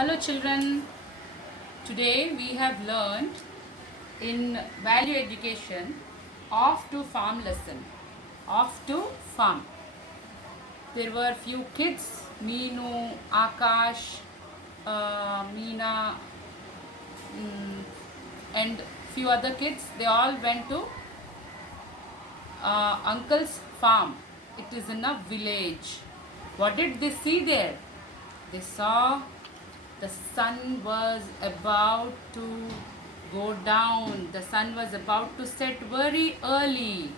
Hello children, today we have learned in value education off to farm lesson. Off to farm. There were few kids, Meenu, Akash, Meena, and few other kids. They all went to uncle's farm. It is in a village. What did they see there? They saw the sun was about to go down. The sun was about to set very early,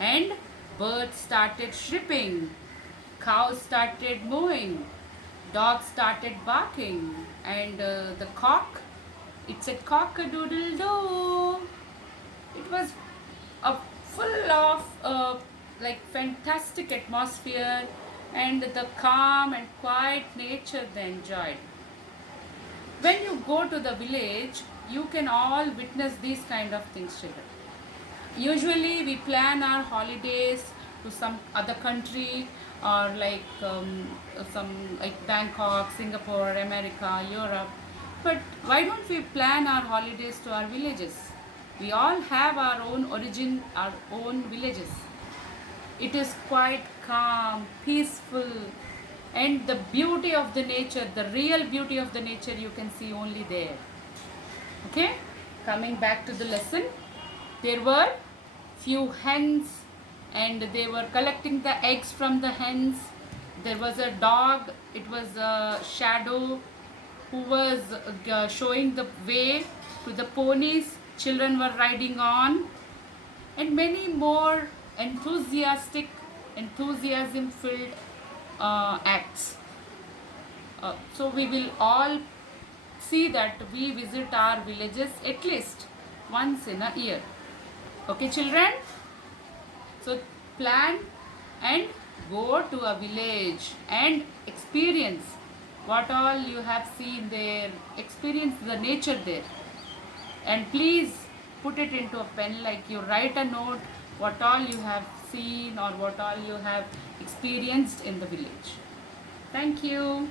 and birds started chirping, cows started mooing, dogs started barking, and the cock, it said cock-a-doodle-doo. It was a full of like fantastic atmosphere and the calm and quiet nature they enjoyed. When you go to the village, you can all witness these kind of things, children. Usually we plan our holidays to some other country, or some like Bangkok, Singapore, America, Europe. But why don't we plan our holidays to our villages? We all have our own origin, our own villages. It is quite calm, peaceful, and the beauty of the nature, the real beauty of the nature, you can see only there. Okay, coming back to the lesson, there were few hens and they were collecting the eggs from the hens. There was a dog, it was a shadow, who was showing the way to the ponies children were riding on, and many more enthusiasm filled acts. So we will all see that we visit our villages at least once in a year. Okay children, so plan and go to a village and experience what all you have seen there, experience the nature there, and please put it into a pen, like you write a note what all you have seen or what all you have experienced in the village. Thank you.